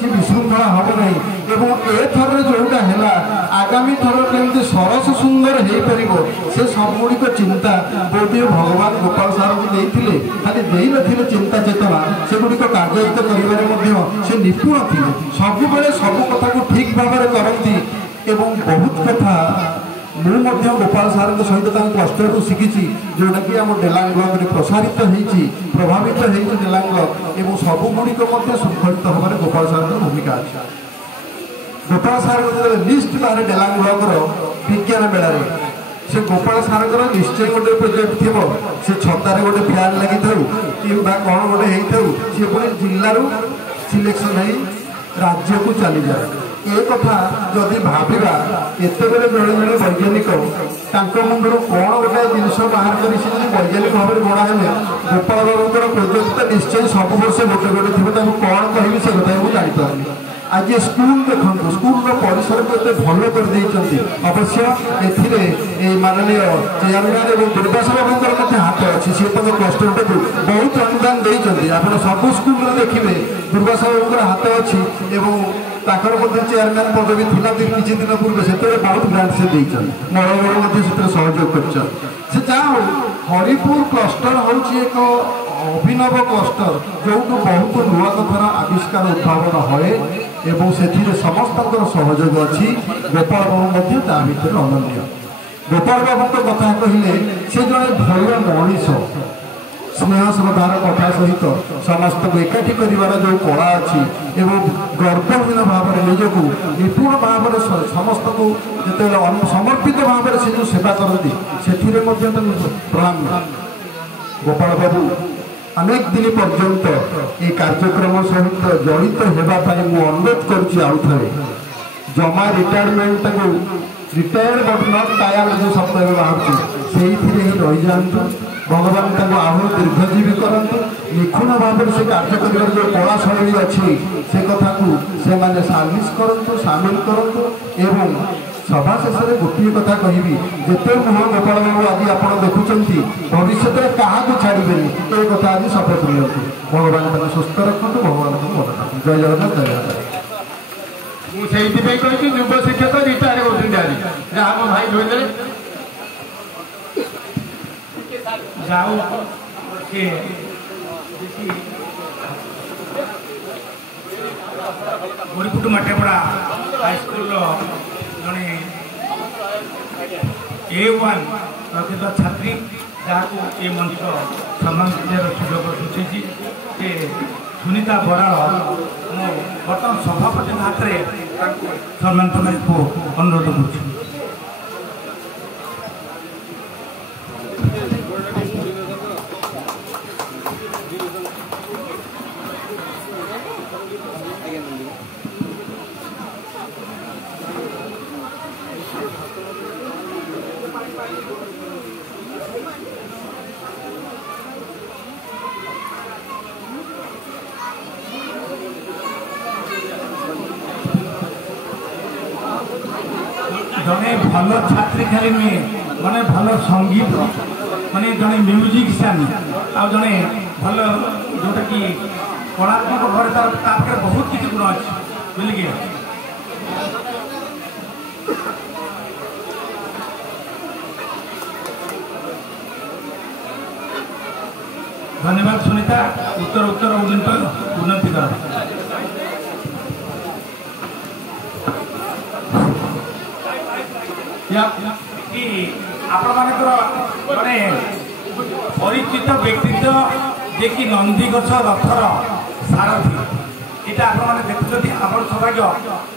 କିଛି ବିଶୃଙ୍ଖଳା ହେବ ନାହିଁ ଏବଂ ଏଥରରେ ଯେଉଁଟା ହେଲା ଆଗାମୀ ଥର କେମିତି ସରସ ସୁନ୍ଦର ହେଇପାରିବ ସେ ସବୁଗୁଡ଼ିକ ଚିନ୍ତା ବୋଧହୁଏ ଭଗବାନ ଗୋପାଳ ସାରଙ୍କୁ ଦେଇଥିଲେ। ଖାଲି ଦେଇନଥିଲେ ଚିନ୍ତା ଚେତନା, ସେଗୁଡ଼ିକ କାର୍ଯ୍ୟରତ କରିବାରେ ମଧ୍ୟ ସେ ନିପୁଣ ଥିଲେ। ସବୁବେଳେ ସବୁ କଥାକୁ ଠିକ୍ ଭାବରେ କରନ୍ତି ଏବଂ ବହୁତ କଥା ମୁଁ ମଧ୍ୟ ଗୋପାଳ ସାରଙ୍କ ସହିତ ତାଙ୍କ କଷ୍ଟରୁ ଶିଖିଛି, ଯେଉଁଟାକି ଆମ ଡେଲାଙ୍ଗ ବ୍ଲକରେ ପ୍ରସାରିତ ହେଇଛି, ପ୍ରଭାବିତ ହେଇଛି ଡେଲାଙ୍ଗ ବ୍ଲକ ଏବଂ ସବୁଗୁଡ଼ିକ ମଧ୍ୟ ଶୃଙ୍ଖଳିତ ହେବାରେ ଗୋପାଳ ସାରଙ୍କର ଭୂମିକା ଅଛି। ଗୋପାଳ ସାରଙ୍କ ଯେତେବେଳେ ଲିଷ୍ଟ ବାହାରେ ଡେଲାଙ୍ଗ ବ୍ଲକର ବିଜ୍ଞାନ ମେଳାରେ, ସେ ଗୋପାଳ ସାରଙ୍କର ନିଶ୍ଚୟ ଗୋଟେ ପ୍ରୋଜେକ୍ଟ ଥିବ। ସେ ଛତାରେ ଗୋଟେ ଫ୍ୟାନ୍ ଲାଗିଥାଉ କିମ୍ବା କ'ଣ ଗୋଟେ ହେଇଥାଉ, ସିଏ ପୁଣି ଜିଲ୍ଲାରୁ ସିଲେକ୍ସନ୍ ହେଇ ରାଜ୍ୟକୁ ଚାଲିଯାଏ। ଏ କଥା ଯଦି ଭାବିବା, ଏତେବେଳେ ଜଣେ ଜଣେ ବୈଜ୍ଞାନିକ ତାଙ୍କ ମୁଣ୍ଡରୁ କ'ଣ ଗୋଟେ ଜିନିଷ ବାହାର କରି ସେ ଯଦି ବୈଜ୍ଞାନିକ ଭାବରେ ଗଣା ହେଲେ, ଗୋପାଳ ବାବୁଙ୍କର ପ୍ରୋଜେକ୍ଟ ନିଶ୍ଚୟ ସବୁ ବର୍ଷ ଗୋଟେ ଗୋଟେ ଥିବ। ତାକୁ କ'ଣ କହିବି ସେ କଥା ମୁଁ ଜାଣିପାରୁନି। ଆଜି ସ୍କୁଲ ଦେଖନ୍ତୁ, ସ୍କୁଲର ପରିସରକୁ ଏତେ ଭଲ କରିଦେଇଛନ୍ତି। ଅବଶ୍ୟ ଏଥିରେ এই মাননীয় চেয়ারম্যান এবং দুর্গাশা বাবুଙ୍କର ମଧ୍ୟ ହାତ ଅଛି। ସେ ତାଙ୍କ କ୍ଲଷ୍ଟରଟାକୁ ବହୁତ ଅନୁଦାନ ଦେଇଛନ୍ତି। ଆପଣ ସବୁ ସ୍କୁଲରେ ଦେଖିବେ ଦୁର୍ଗାଶା ବାବୁଙ୍କର ହାତ ଅଛି ଏବଂ ତାଙ୍କର ମଧ୍ୟ ଚେୟାରମ୍ୟାନ୍ ପଦବୀ ଥିଲା କିଛି ଦିନ ପୂର୍ବେ। ସେତେବେଳେ ବହୁତ ଗ୍ରାଣ୍ଟ ସେ ଦେଇଛନ୍ତି, ମଳବଳ ମଧ୍ୟ ସେଥିରେ ସହଯୋଗ କରିଛନ୍ତି। ସେ ଯାହା ହଉ, ହରିପୁର କ୍ଲଷ୍ଟର ହେଉଛି ଏକ ଅଭିନବ କ୍ଲଷ୍ଟର, ଯେଉଁଠୁ ବହୁତ ନୂଆ କଥାର ଆବିଷ୍କାର ଉଦ୍ଭାବନ ହୁଏ ଏବଂ ସେଥିରେ ସମସ୍ତଙ୍କର ସହଯୋଗ ଅଛି। ଗୋପାଳ ବାବୁ ମଧ୍ୟ ତା ଭିତରେ ଅନନ୍ୟ। ଗୋପାଳ ବାବୁଙ୍କ କଥା କହିଲେ ସେ ଜଣେ ଭଲ ମଣିଷ, ସ୍ନେହ ଶ୍ରଦ୍ଧାର କଥା ସହିତ ସମସ୍ତଙ୍କୁ ଏକାଠି କରିବାର ଯେଉଁ କଳା ଅଛି ଏବଂ ଗର୍ବହୀନ ଭାବରେ ନିଜକୁ ନିପୁଣ ଭାବରେ ସମସ୍ତଙ୍କୁ ଯେତେବେଳେ ସମର୍ପିତ ଭାବରେ ସେ ଯେଉଁ ସେବା କରନ୍ତି, ସେଥିରେ ମଧ୍ୟ ତାଙ୍କୁ ପ୍ରଣାମ। ଗୋପାଳ ବାବୁ ଅନେକ ଦିନ ପର୍ଯ୍ୟନ୍ତ এই କାର୍ଯ୍ୟକ୍ରମ ସହିତ ଜଡ଼ିତ ହେବା ପାଇଁ ମୁଁ ଅନୁରୋଧ କରୁଛି। ଆଉ ଥରେ ଜମା ରିଟାୟାରମେଣ୍ଟକୁ ରିଟାୟାର୍ଡ ବଟ୍ ନଟ୍ ଟାୟାର୍ଡ ଯେଉଁ ଶବ୍ଦ ଏବେ ବାହାରୁଛି, ସେଇଥିରେ ହିଁ ରହିଯାଆନ୍ତୁ। ଭଗବାନ ତାଙ୍କୁ ଆହୁରି ଦୀର୍ଘଜୀବୀ କରନ୍ତୁ। ନିଖୁଣ ଭାବରେ ସେ କାର୍ଯ୍ୟ କରିବାର ଯେଉଁ କଳା ଶୈଳୀ ଅଛି, ସେ କଥାକୁ ସେମାନେ ସାମିଲ କରନ୍ତୁ ଏବଂ ସଭା ଶେଷରେ ଗୋଟିଏ କଥା କହିବି, ଯେତେ ମୁହଁ ଗୋପାଳ ବାବୁ ଆଜି ଆପଣ ଦେଖୁଛନ୍ତି, ଭବିଷ୍ୟତରେ କାହାକୁ ଛାଡ଼ିବେନି, ଏ କଥା ଆଜି ଶପଥ ନିଅନ୍ତୁ। ଭଗବାନ ତାଙ୍କୁ ସୁସ୍ଥ ରଖନ୍ତୁ, ଭଗବାନଙ୍କୁ ମନେ ରଖନ୍ତୁ। ଜୟ ଜଗନ୍ନାଥ, ଜୟ ଜଗନ୍ନାଥ। ମୁଁ ସେଇଥିପାଇଁ କହିଛି ଯୁବ ଶିକ୍ଷକ ରିଟାୟାର କରୁଛନ୍ତି ଆଜି, ଯାହା ମୋ ଭାଇ କହିଲେ ଯାଉ ହରିପୁଟ ମାଟିପଡ଼ା ହାଇସ୍କୁଲର ଜଣେ A1 ପ୍ରକୃତ ଛାତ୍ରୀ, ଯାହାକୁ ଏ ମଞ୍ଚ ସମ୍ମାନ ଦେବାର ସୁଯୋଗ ସୂଚାଇଛି, ସେ ସୁନିତା ବରାଳ। ମୁଁ ବର୍ତ୍ତମାନ ସଭାପତିଙ୍କ ହାତରେ ତାଙ୍କୁ ସମ୍ମାନ କରିବାକୁ ଅନୁରୋଧ କରୁଛି। जड़े भल छात्री खाली नुहे मैंने भल संगीत माने जड़े म्यूजिशियन आ जड़े भल जोटा कि कलात्मक भाव तार बहुत किसी गुण अच्छे बुझे धन्यवाद सुनीता उत्तर उत्तर उन्नति कर आपण जड़े परिचित व्यक्तित्व जे कि नंदीगछ रथर सारथी यहाँ आप देखुं आप सौभाग्य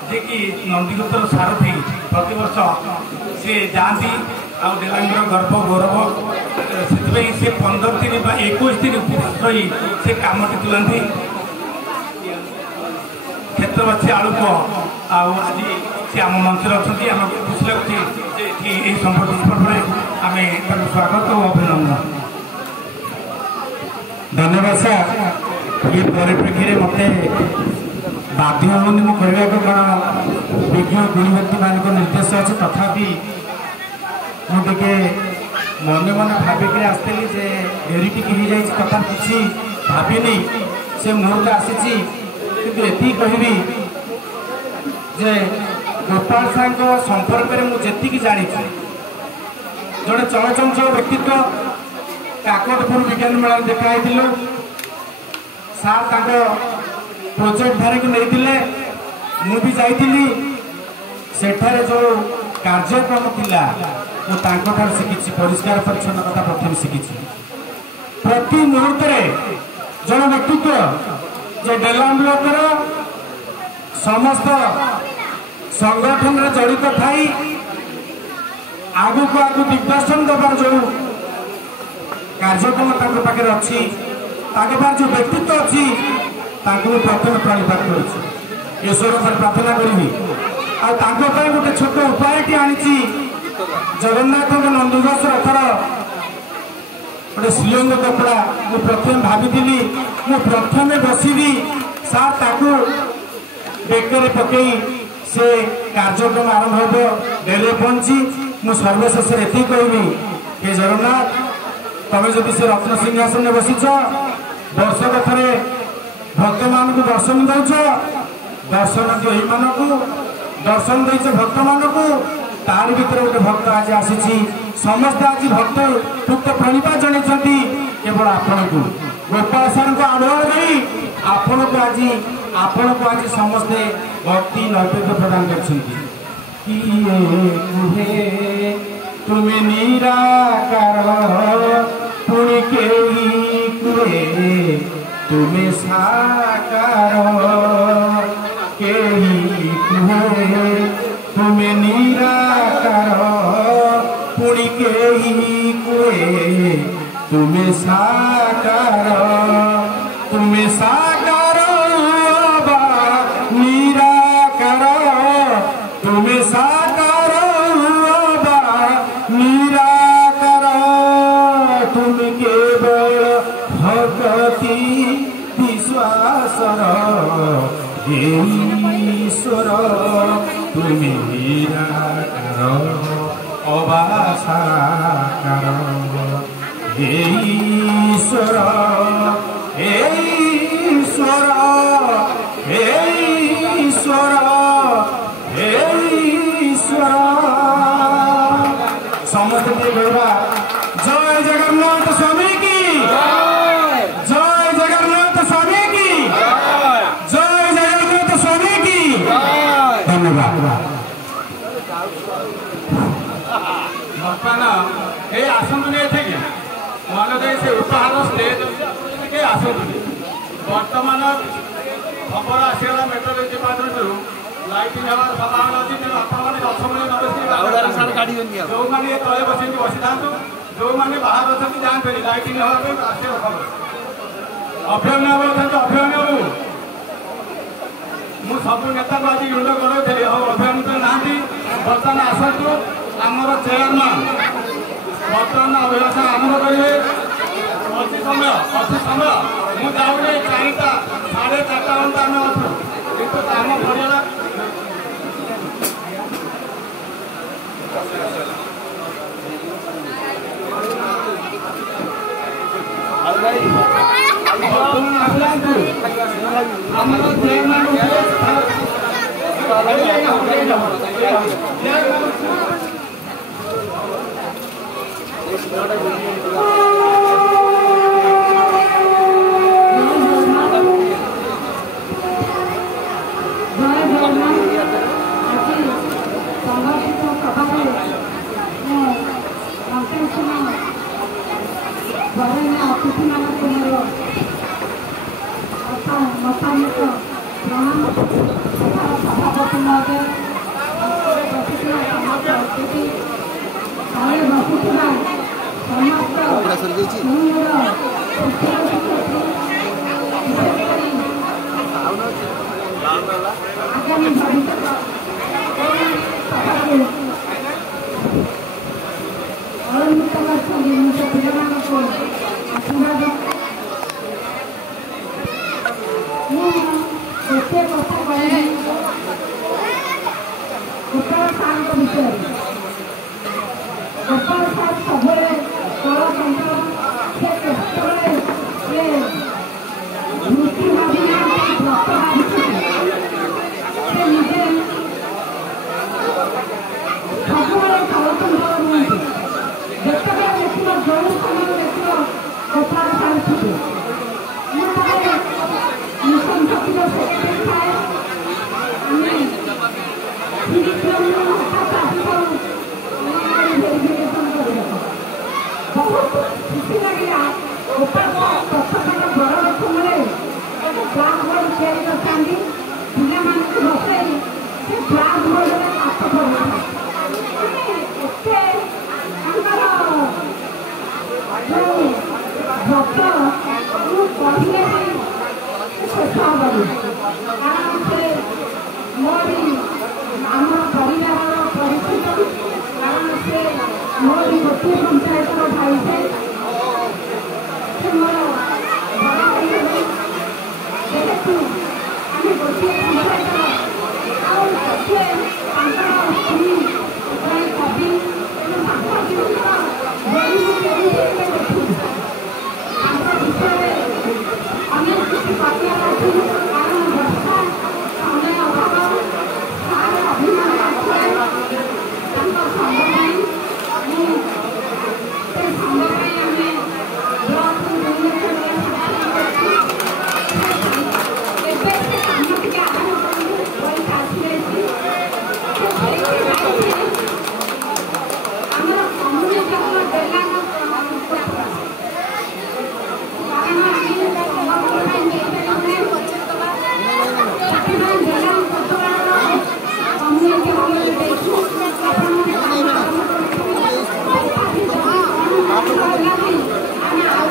जे कि नंदीगछर सारथी प्रति वर्ष सी जाती आंगर गर्व गौरव से 15 दिन 21 दिन उपवास रही से कमटी तुलांती क्षेत्रवासी आलोक आज सी आम मंच अच्छा आम खुशी लगुच संपत्ति पर्व आम स्वागत और अभिनंदन धन्यवाद सर। ये परिप्रेक्षी में मत बाध्य होनी मुझे कारण विज्ञ गुणी व्यक्ति मान निर्देश अच्छे तथापि मुझे मन मन भाविक आसती जे डेरी टी हो जाए कथा किसी भाविनी से मुहूर्त आसी কিন্তু এତିକି କହିବି ଯେ ଗୋପାଳ ସାର୍ଙ୍କ ସମ୍ପର୍କରେ ମୁଁ ଯେତିକି ଜାଣିଛି ଜଣେ ଚଳଚଞ୍ଚଳ ବ୍ୟକ୍ତିତ୍ୱ। କାକଟପୁର ବିଜ୍ଞାନ ମେଳାରେ ଦେଖା ହେଇଥିଲୁ। ସାର୍ ତାଙ୍କ ପ୍ରୋଜେକ୍ଟ ଧରିକି ନେଇଥିଲେ, ମୁଁ ବି ଯାଇଥିଲି। ସେଠାରେ ଯେଉଁ କାର୍ଯ୍ୟକ୍ରମ ଥିଲା ମୁଁ ତାଙ୍କଠାରୁ ଶିଖିଛି। ପରିଷ୍କାର ପରିଚ୍ଛନ୍ନ କଥା ପ୍ରଥମେ ଶିଖିଛି। ପ୍ରତି ମୁହୂର୍ତ୍ତରେ ଜଣେ ବ୍ୟକ୍ତିତ୍ୱ ଯେ ଡେଲାମ ବ୍ଲକର ସମସ୍ତ ସଂଗଠନରେ ଜଡ଼ିତ ଥାଇ ଆଗକୁ ଆଗକୁ ଦିଗ୍ଦର୍ଶନ ଦେବାର ଯେଉଁ କାର୍ଯ୍ୟକ୍ରମ ତାଙ୍କ ପାଖରେ ଅଛି, ତାଙ୍କ ପାଖରେ ଯେଉଁ ବ୍ୟକ୍ତିତ୍ୱ ଅଛି, ତାଙ୍କୁ ମୁଁ ପ୍ରଥମେ ପ୍ରାଣିପାତ କରୁଛି। ଈଶ୍ୱର ଉପରେ ପ୍ରାର୍ଥନା କରିବି। ଆଉ ତାଙ୍କ ପାଇଁ ଗୋଟେ ଛୋଟ ଉପାୟଟି ଆଣିଛି। ଜଗନ୍ନାଥଙ୍କ ନନ୍ଦିଘୋଷ ରଥର ଗୋଟେ ଶିଲଙ୍ଗ କପଡ଼ା ମୁଁ ପ୍ରଥମେ ଭାବିଥିଲି ମୁଁ ପ୍ରଥମେ ବସିବି, ସାର୍ ତାକୁ ବେକରେ ପକେଇ ସେ କାର୍ଯ୍ୟକ୍ରମ ଆରମ୍ଭ ହେବ। ଡେରିରେ ପହଞ୍ଚି ମୁଁ ସର୍ବଶେଷରେ ଏତିକି କହିବି, ହେ ଜଗନ୍ନାଥ, ତମେ ଯଦି ସେ ରତ୍ନ ସିଂହାସନରେ ବସିଛ, ବର୍ଷକ ଥରେ ଭକ୍ତମାନଙ୍କୁ ଦର୍ଶନ ଦେଉଛ, ଦର୍ଶନ ଦିଅ ଏମାନଙ୍କୁ, ଦର୍ଶନ ଦେଇଛ ଭକ୍ତମାନଙ୍କୁ। ତାରି ଭିତରେ ଗୋଟେ ଭକ୍ତ ଆଜି ଆସିଛି। ସମସ୍ତେ ଆଜି ଭକ୍ତ ପ୍ରଣିପାତ ଜଣାଇଛନ୍ତି କେବଳ ଆପଣଙ୍କୁ। ଗୋପାଳ ସାର୍ଙ୍କ ଆହ୍ୱାନ ଦେଇ ଆପଣଙ୍କୁ ଆଜି ସମସ୍ତେ ଭକ୍ତି ନୈବେଦ୍ୟ ପ୍ରଦାନ କରିଛନ୍ତି। କିଏ କୁହେ ତୁମେ ନିରାକାର, ପୁଣି କେହି କୁହେ ତୁମେ ସାକାର। କେହି କୁହେ ତୁମେ ନିରାକାର, ପୁଣି କେହି କୁହେ ତୁମେ ସାକାର। ତୁମେ ସାକାର ବା ନିରାକାର, ତୁମେ ସାକାର ବା ନିରାକାର। ତୁମେ କେବଳ ଭଗତି ବିଶ୍ୱାସର ଈଶ୍ୱର। ତୁମେ ନିରାକାର ଅବାସାକାର ଈଶ୍ୱର। ଈଶ୍ୱର ଈଶ୍ୱର ଈଶ୍ୱର। ସମସ୍ତେ କହିବା ଜୟ ଜଗନ୍ନାଥ ସ୍ୱାମୀ କି, ଜୟ ଜଗନ୍ନାଥ ସ୍ୱାମୀ କି, ଜୟ ଜଗନ୍ନାଥ ସ୍ୱାମୀ କି। ଧନ୍ୟବାଦ। ବର୍ତ୍ତମାନ ଏଇ ଆସନ୍ତୁନି ଏଠିକି, ମନେ ଦେଇ ସେ ଉପହାର ଷ୍ଟେଜ୍ କେହି ଆସନ୍ତୁନି। ବର୍ତ୍ତମାନ ଖବର ଆସିଗଲା ମେଟ୍ରୋ ଡିପାର୍ଟମେଣ୍ଟରୁ ଲାଇଟିଂ ହେବାର ସମ୍ଭାବନା ଅଛି। ତେଣୁ ଆପଣମାନେ 10 ମିନିଟ୍ ଯୋଉମାନେ ତଳେ ବସିକି ବସିଥାନ୍ତୁ, ଯୋଉମାନେ ବାହାରେ ଅଛନ୍ତି ଯାଆନ୍ତୁନି। ଲାଇଟିଂ ହେବା ପାଇଁ ଆସିବ ଖବର। ଅଭିନୟ ଅଛନ୍ତି, ଅଭିନୟ ମୁଁ ସବୁ ନେତାଙ୍କୁ ଆଜି ରୁଣ୍ଡ କରାଉଥିଲି। ଆଉ ଅଭିନୟ ନାହାନ୍ତି। ବର୍ତ୍ତମାନ ଆସନ୍ତୁ ଆମର ଚେୟାରମ୍ୟାନ୍ ବର୍ତ୍ତମାନ ଅଭିଭାଷଣ ଆରମ୍ଭ କରିବେ। ଅଛି ସମୟ ମୁଁ ଯାଉନି। 4ଟା 4:30 ଘଣ୍ଟା ଆମେ ଅଛୁ, କିନ୍ତୁ କାମ ପଡ଼ିଗଲା। ଆମର ଚେୟାରମ୍ୟାନ୍ Thank you. ପିଲାମାନଙ୍କୁ ବସେଇ ସେ କ୍ଲାସ୍ ବୋର୍ଡରେ ପାଠ ପଢ଼ୁଥିଲେ। ଏତେ ତାଙ୍କର ଯେଉଁ ଭକ୍ତ ମୁଁ କହିଲେ ବି ଶେଷ ହେବନି। କାରଣ ସେ ମୋରି ଆମର ପରିବାରର ପରିଚିତ, କାରଣ ସେ ମୋରି ଗୋଟିଏ ପଞ୍ଚାୟତର ଭାଇ। ସେ ମୋର ବଡ଼ ଭାଇ ହେବେ। ଯେହେତୁ ଆମେ ଗୋଟିଏ ପଞ୍ଚାୟତର, ଆଉ ସେ ତାଙ୍କର ସ୍ତ୍ରୀ ଜଣେ କବି, ତେଣୁ ତାଙ୍କ ଜୀବନର ବଢ଼ି ଦେଖିଛୁ। ତାଙ୍କ ବିଷୟରେ ଅନେକ କିଛି କହିବାର ଅଛି, କାରଣ ବର୍ଷା ସମୟ ଅଭାବ ତାର ଅଭିନୟ ଆସିଲେ ତାଙ୍କ ସଙ୍ଗ ପାଇଁ ମୁଁ ସେ ସଙ୍ଗ ପାଇଁ ଆମେ ବ୍ଲକକୁ 2 ଲକ୍ଷ ଏବେ ସେ କାମ ଟିକେ ଆରମ୍ଭ କରନ୍ତୁ ପଇସା ଆସିଯାଇଛି। ସେ ସେଇଠି ଆମର କମ୍ୟୁନିକେସନ ଦେଲାନ କାରଣ ଆମେ ସଙ୍ଗ ପାଇଁ ନେଇପାରିବୁନି। ସେଥିପାଇଁ ଦେଲାନ ସତବାରର କମ୍ୟୁନିଟି ହଲରେ ଦେଇଛୁ। ଆପଣମାନେ କାମ ଆରମ୍ଭ କରୁଛନ୍ତି। ଆମେ ଆଉ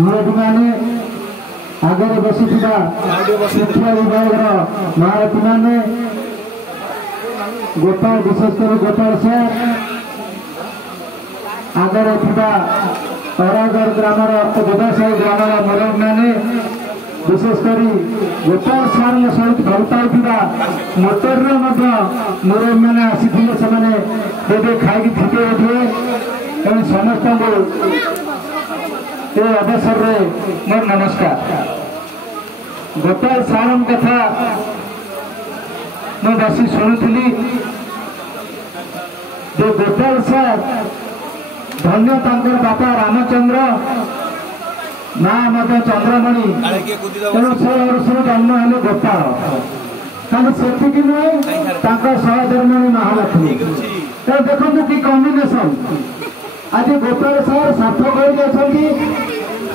ମୁରବୀମାନେ ଆଗରେ ବସିଥିବା ଶିକ୍ଷା ବିଭାଗର ମହାରଥୀମାନେ ଗୋପାଳ, ବିଶେଷ କରି ଗୋପାଳ ସାର୍, ଆଗରେ ଥିବା ଅରାଗଡ଼ ଗ୍ରାମର ବ୍ୟବସାୟୀ ଗ୍ରାମର ମୁରବୀମାନେ, ବିଶେଷ କରି ଗୋପାଳ ସାର୍ଙ୍କ ସହିତ ଭଲ ପାଉଥିବା ମୋଟରରେ ମଧ୍ୟ ମୁରବୀମାନେ ଆସିଥିଲେ। ସେମାନେ ଏବେ ଖାଇକି ଥିବେ ବୋଧେ। ଏବଂ ସମସ୍ତଙ୍କୁ ଏ ଅବସରରେ ମୋର ନମସ୍କାର। ଗୋପାଳ ସାର୍ଙ୍କ କଥା ମୁଁ ବସି ଶୁଣୁଥିଲି ଯେ ଗୋପାଳ ସାର୍ ଧନ୍ୟ ତାଙ୍କର ବାପା ରାମଚନ୍ଦ୍ର, ମା ମଧ୍ୟ ଚନ୍ଦ୍ରମଣି, ତେଣୁ ସେ ବର୍ଷରୁ ଜନ୍ମ ହେଲେ ଗୋପାଳ। ତାହେଲେ ସେତିକି ନୁହେଁ, ତାଙ୍କ ସହଧର୍ମଣୀ ମହାଲକ୍ଷ୍ମୀ। ତେଣୁ ଦେଖନ୍ତୁ କି କମ୍ବିନେସନ୍। ଆଜି ଗୋପାଳ ସାର୍ ସାର୍ଥକ ହୋଇ ଅଛନ୍ତି।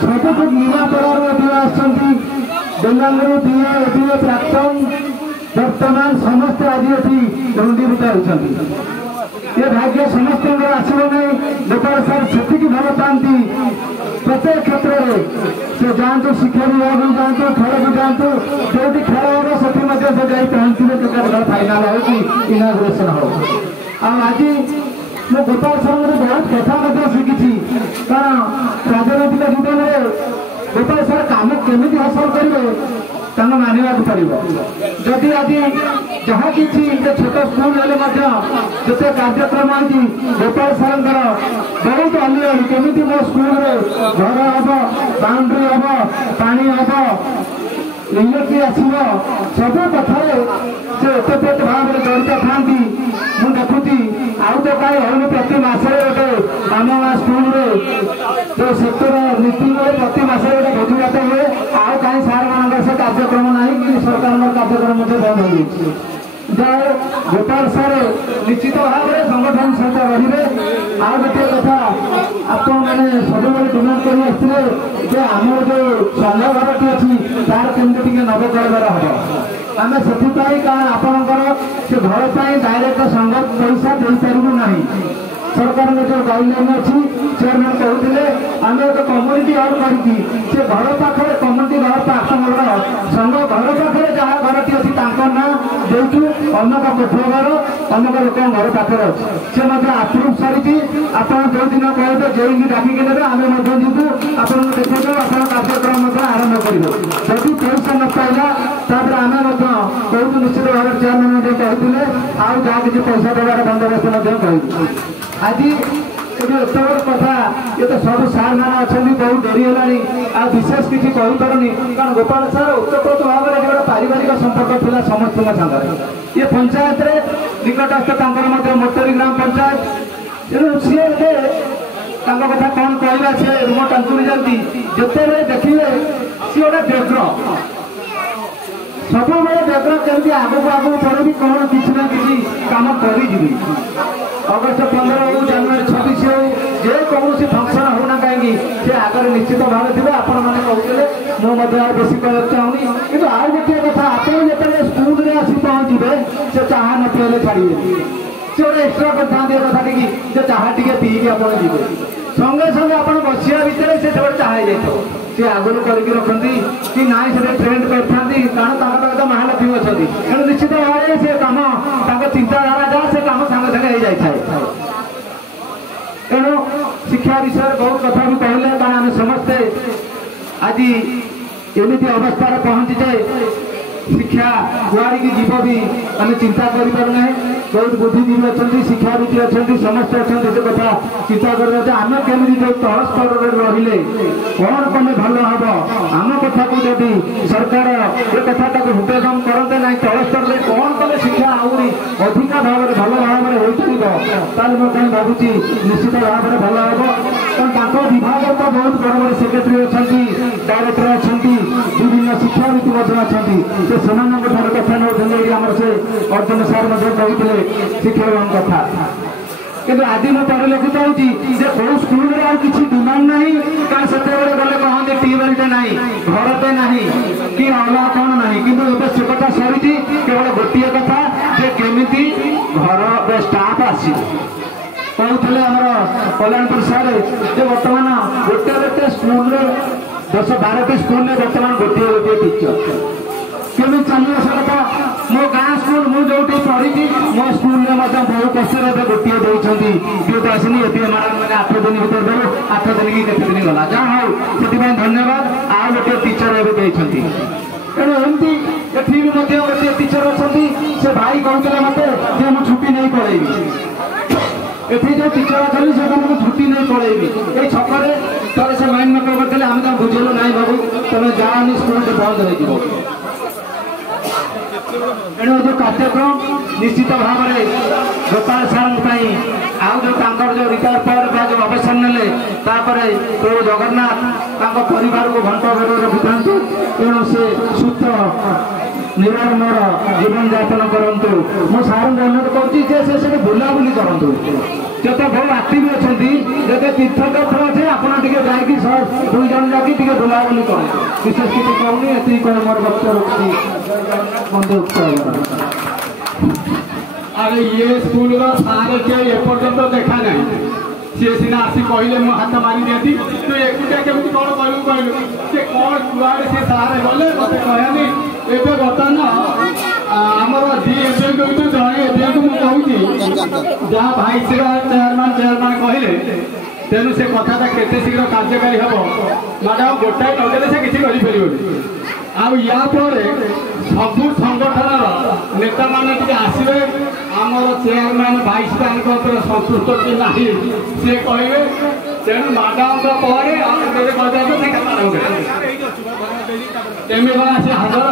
ସବୁଠୁ ନିମାପଡ଼ାରୁ ମଧ୍ୟ ଆସିଛନ୍ତି। ବେଙ୍ଗାଲୁରୁ ବିଏ ପ୍ରାକ୍ତନ, ବର୍ତ୍ତମାନ ସମସ୍ତେ ଆଜି ଏଠି ରୁଣ୍ଡୀଭୂତ ହେଉଛନ୍ତି। ଏ ଭାଗ୍ୟ ସମସ୍ତଙ୍କର ଆସିବ ନାହିଁ। ଗୋପାଳ ସାର୍ ସେତିକି ଭଲ ପାଆନ୍ତି। ପ୍ରତ୍ୟେକ କ୍ଷେତ୍ରରେ ସେ ଯାଆନ୍ତୁ, ଶିକ୍ଷା ବିଭାଗକୁ ଯାଆନ୍ତୁ, ଖେଳକୁ ଯାଆନ୍ତୁ, ଯୋଉଠି ଖେଳ ହେବ ସେଠି ମଧ୍ୟ ସେ ଯାଇ ପହଞ୍ଚିବେ। କ୍ରିକେଟ ଫାଇନାଲ ହଉ କି ଇନାଗୁରେସନ ହଉ। ଆଉ ଆଜି ମୁଁ ଗୋପାଳ ସାର୍ଙ୍କର ବହୁତ କଥା ମଧ୍ୟ ଶିଖିଛି। କାରଣ ରାଜନୈତିକ ଜୀବନରେ ଗୋପାଳ ସାର୍ କାମ କେମିତି ହାସଲ କରିବେ ତାଙ୍କୁ ମାନିବାକୁ ପଡ଼ିବ। ଯଦି ଆଜି ଯାହା କିଛି ଛୋଟ ସ୍କୁଲ ହେଲେ ମଧ୍ୟ ଯେତେ କାର୍ଯ୍ୟକ୍ରମ ହେଇଛି ଗୋପାଳ ସାର୍ଙ୍କର ବହୁତ ଅନ୍ୟ କେମିତି ମୋ ସ୍କୁଲରେ ଘର ହବ, ବାଉଣ୍ଡ୍ରି ହବ, ପାଣି ହବ, ଇଲେକ୍ଟ୍ରି ଆସିବ, ସବୁ କଥାରେ ସେ ଓତପ୍ରୋତ ଭାବରେ ଜଡ଼ିତ ଥାନ୍ତି। ମୁଁ ଦେଖୁଛି ଆଉ ତ କାହିଁ ହଉନି, ପ୍ରତି ମାସରେ ଗୋଟେ ଆମ ସ୍କୁଲରେ ଯୋଉ ସେକ୍ଟର ମିଟିଂରେ ପ୍ରତି ମାସରେ ଗୋଟେ ଭୋଜିଭାତ ହୁଏ। ଆଉ କାହିଁ ସାର୍ ମାନଙ୍କର ସେ କାର୍ଯ୍ୟକ୍ରମ ନାହିଁ କି ସରକାରଙ୍କର କାର୍ଯ୍ୟକ୍ରମ ମଧ୍ୟ ବନ୍ଦ ହୋଇଯାଇଛି। ଯାହା ଗୋପାଳ ସାର୍ ନିଶ୍ଚିତ ଭାବରେ ସଂଗଠନ ସହିତ ରହିବେ। ଆଉ ଗୋଟିଏ କଥା, ଆପଣମାନେ ସବୁବେଳେ ଡିମାଣ୍ଡ କରି ଆସିଥିଲେ ଯେ ଆମର ଯୋଉ ସଂଘ ଘରଟି ଅଛି ତାର କେମିତି ଟିକେ ନବକଳେବର ହବ। ଆମେ ସେଥିପାଇଁ, କାରଣ ଆପଣଙ୍କର ସେ ଘର ପାଇଁ ଡାଇରେକ୍ଟ ସଂଘ ପଇସା ଦେଇପାରିବୁ ନାହିଁ। ସରକାରଙ୍କ ଯୋଉ ଗାଇଡଲାଇନ୍ ଅଛି, ଚେୟାରମ୍ୟାନ୍ କହୁଥିଲେ ଆମେ ଏକ କମ୍ୟୁନିଟି ହଲ୍ କରିକି ସେ ଘର ପାଖରେ କମ୍ୟୁନିଟି ହଲ୍ ଆପଣଙ୍କର ସଂଘ ଘର ପାଖରେ ଯାହା ଘରଟି ଅଛି ତାଙ୍କ ନାଁ ଦେଇଛୁ। ଅନେକ କୋଠା ଘର ଅନେକ ଲୋକଙ୍କ ଘର ପାଖରେ ଅଛି। ସେ ମଧ୍ୟ ଆପ୍ରୁଭ୍ ସରିଛି। ଆପଣ ଯୋଉଦିନ କହିବେ ଯେଉଁଠି ଡାକିକି ନେବେ ଆମେ ମଧ୍ୟ ଯିବୁ, ଆପଣଙ୍କୁ ଦେଖେଇଦେବୁ, ଆପଣ କାର୍ଯ୍ୟକ୍ରମ ମଧ୍ୟ ଆରମ୍ଭ କରିବେ। ଯଦି ପଇସା ନ ପାଇଲା ତାପରେ ଆମେ ମଧ୍ୟ ବହୁତ ନିଶ୍ଚିତ ଭାବରେ ଚେୟାରମ୍ୟାନ୍ ମଧ୍ୟ କହିଥିଲେ ଆଉ ଯାହା କିଛି ପଇସା ଦେବାର ବନ୍ଦୋବସ୍ତ ମଧ୍ୟ କହିବୁ। ଆଜି एत बड़ कथा ये तो सब सार मैंने अच्छा बहुत डरी है विशेष किसी कहीपी कारण गोपाल सार उत्तप्रोत भाव में गोटे पारिवारिक संपर्क था समस्त सागर ये पंचायत निकटस्थ मोटरी ग्राम पंचायत तेणु सी कथा कौन कहवा सी रुम टांकुरी जाती जिते देखिए सी गोटे व्यग्र सब व्यग्र केमती आगक आगक पड़े कौन किसी ना किसी कम कर अगस्ट 15 हो जनवरी 26 हो जेकोसी फंक्शन होना कहीं से आगे निश्चित भाव थे आपण मैंने कहते मुझे बेस कह चाहूनी कि आउ गोटे कथा आप जो स्कूल में आसी पहुँचे से चाह न पीले छाड़े से गोटे एक्सट्रा करते कथा टी चाह टी पीकि आप संगे संगे आप बसिया भितर से चाह जाइए सी आगुरी करके रखती कि ना से ट्रेंड करते कारण तो महालक्ष्मी अच्छा तेणु निश्चित भाव में से कम चिंताधारा जहाँ से कम सागे सागे हो जाए तेणु शिक्षा विषय बहुत कथा भी कहले कारण आम समस्ते आज एमती अवस्था पहुँची जाए शिक्षा कुआड़ी की जीव भी आम चिंता करें बहुत बुद्धिजीवी अच्छा शिक्षाविद अच्छा समस्त अच्छा से कथा चिंता कर आम केमी जो तल स्तर रे कौन कले भल हम आम कथा को जदि सरकार ये कथा हृदयगम करते ना तल स्तर में कौन कले शिक्षा आहरी अधिका भाव में भल भाव में होता मैं भावुची निश्चित भाव में भल हम कारण विभाग तो बहुत बड़ बड़ सेक्रेटरी अच्छा डायरेक्टर अच्छा विभिन्न शिक्षाविद अच्छा से कथा नौर से अर्जुन सार कहते शिक्षक कथा कि आज मैं पढ़े लिखित होती कौ स्कूल में किसी डिमांड ना कारण से गले कहते ट्यूबवेल ना घरटे ना कि अलग कौन ना कि से कथा सरी केवल गोटे कथा जे केमी घर स्टाफ आस कहते आमर कल्याणपुर सारे बर्तमान गोटे गोटे स्कूल 10-12टी स्कूल में बर्तमान गोटे गोटे टीचर केमी चलिए से कथा मो गाँ स्कूल मुझे पढ़ी मो स्कूल में बहुत कष्ट गोटे देखते किए आसनी ये मैंने 8 दिन भर देव 8 दिन कि केते दिन गला जहाँ हो से धन्यवाद आ गोटे टीचर एवं तेणु एमती एटी भी गोटे टीचर अच्छा से भाई कहते मत मुझे छुट्टी नहीं पढ़ेबी एटी जो टीचर अच्छे से छुट्टी नहीं पढ़ेबी ये छकरे थोड़े से माइंड मेकर करते आम तो बुझेलु ना बाबू तुम जाओनी स्कूल बंद हो तेणु जो कार्यक्रम निश्चित भाव में गोपाल सार आउ जो रिटायर पर जो अवसर ने प्रभु जगन्नाथ परिवार को घंटा घर रखी तेणु से सुस्थ निराडंबर जीवन यापन करूँ मो सार अनुरोध कर बुलाबुली करूँ जो तो बहुत आक्टिव अच्छा जो तीर्थक्षेत्र अच्छे आपड़ जाकि 2 जन जाकि बुलाबुली करें विशेष किसी कहूनी ये कह मोर वक्तव्य रखी अरे ये स्कूल सारे के एपर्यंत देखा ना सी सीना आसी कहले मो हाथ मारी दियती तो एकुटिया केमती कौन कहलु कहलु से कौन कुआड़े से सारे गले मत कहनी एबे बर्तमान आमर जी एबे कहू जड़े एबे को मु कहूची जहाँ भाई चेयरमैन कहले तेणु से कथा केते शीघ्र कार्यकारी हम मैडम गोटाए नदेले से किसी करें आउ या सबू संगठन नेता मान आसवे आमर चेयरमैन भाइस संतुष्ट कि ना सी कहे तेणु मैडम एम आस हाजर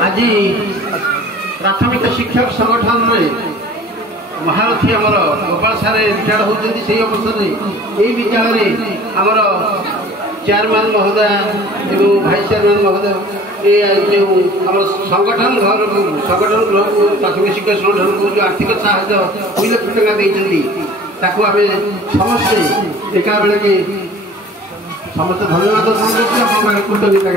आज प्राथमिक शिक्षक संगठन में महारथी आमर गोपाल सार रिटायर्ड होती से अवसर में यही विद्यालय आमर चेयरमैन महोदय एवं भाइस चेयरमैन महोदय ये जो आम संगठन घर संगठन प्राथमिक शिक्षक संगठन को जो आर्थिक साहय 2 लाख टका देती आम समस्ते एका बेले के समस्त धन्यवाद कृतज्ञता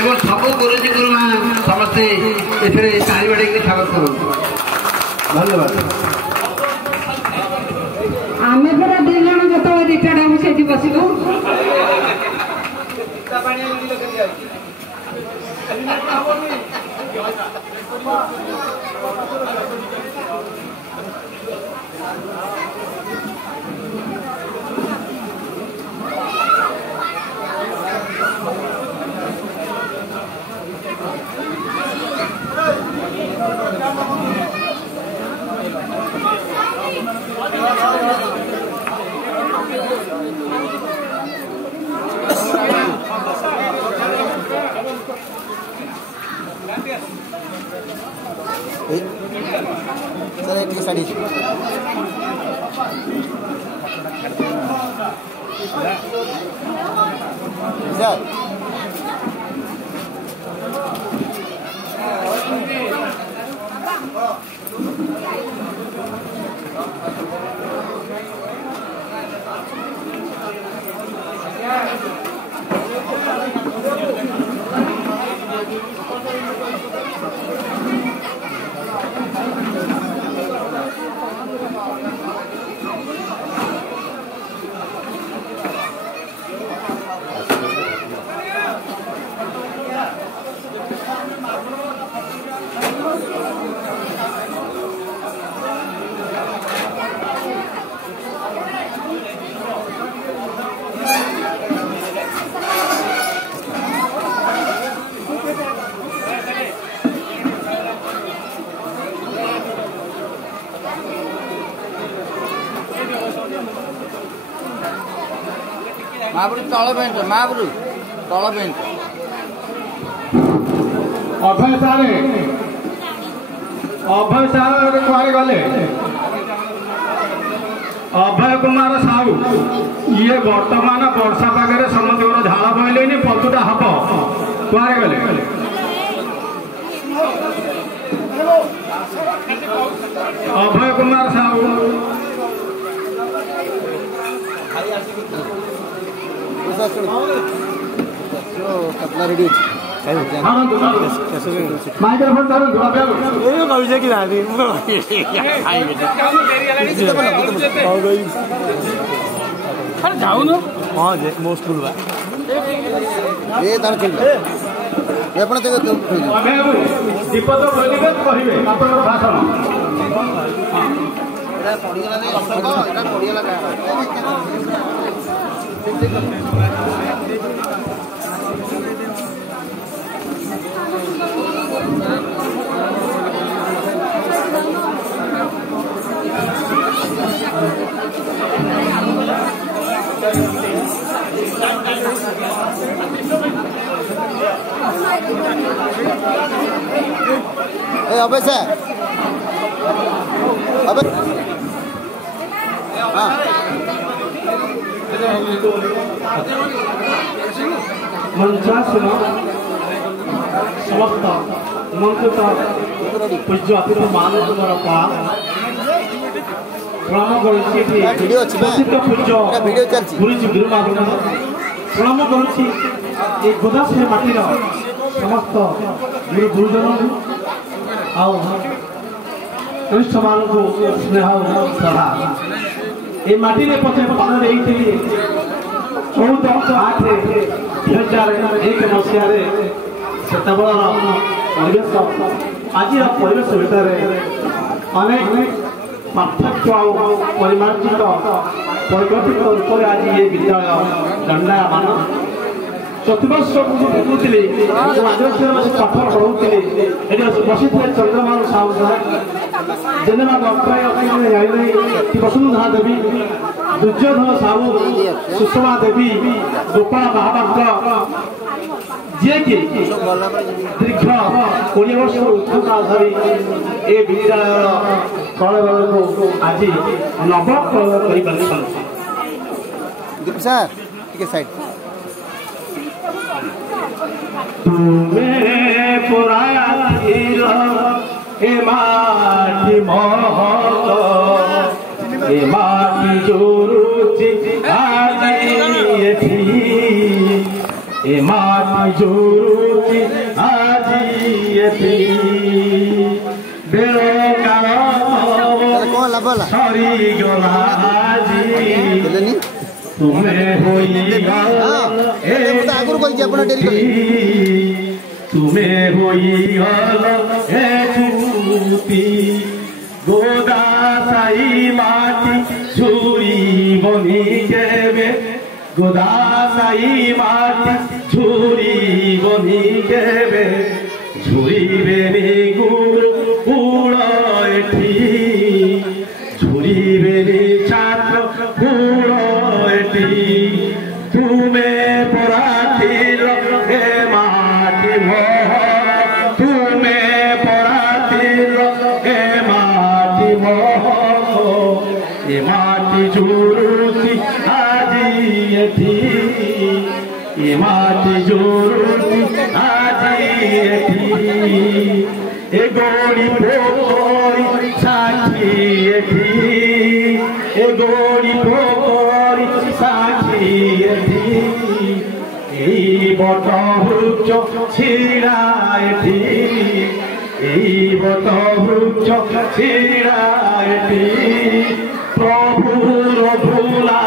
एवं सब गुरुजी गुरुमा समस्ते ए ताली बाड़ी स्वागत करूँ धन्यवाद आम पूरा 2 जन जो रिटायर्ड हम से बसबू सर एक साड़ी सर महापुर तल पेंट महापुर तल पेंट अभय सारे कुआरे गले अभय कुमार साहू ये वर्तमान वर्षा पागे समस्त झाड़ बहले पतुटा हम कुआरे गले अभय कुमार साहू कतना रेडी माइक्रोफोन जाऊन हाँ मो स्कूल दीपद कहे भाषण अबे से अबे हाँ मंचासन समस्त मंत्र पूज्य अतिथि मानव प्रणाम कर पूज्य गुरुजी गुरुमा प्रणाम करुच्ची गोदाश्री माटीर समस्त गुरु गुरुजन कनिष्ठ मान स्नेह श्रद्धा ये माटी में पचे पान देती 14/8/2001 मसीह से परिवेश आज परिवेश भितर अनेक पार्थक्य परिमार्जित परिवर्तित रूप में आज ये विद्यालय दंडायमान चतुर्वर्ष देखुली पाठ पढ़ाऊली बसी चंद्रमान साहू साहब जेनेमा डॉक्टर वसुंधरा देवी दुर्योधन साहू सुषमा देवी गोपाल महापात्र जी कि दीर्घ 20 वर्ष उच्चता धरी ए विद्यालय कल को आज नवप्रयोग कर तुम्हें पुराया ए माटी महक ए माटी जोरुची आज ए माटी जोरुची आज बेल काल सरी गला आज तुम्हें तुम्हें গোদা সাই মাটি ঝুরিবনি কেবে গোদা সাই মাটি ঝুরিবনি কেবে ঝুরিবেনি গুড় গুড় এটি ঝুরিবেনি ছাত্র গুড় এটি তুমে পরাতিল এ মাটি মোহ তুমে পরাতিল এ মাটি মোহ এ মাটি জুরুতি আজি এটি এ মাটি জুরুতি আজি এটি এ গড়ি পোকরি সাক্ষী এটি এ গড়ি পোকরি সাক্ষী এটি এই বট বৃক্ষ ছিড়া এটি এই বট বৃক্ষ ছিড়া এটি প্রভুর ভুলা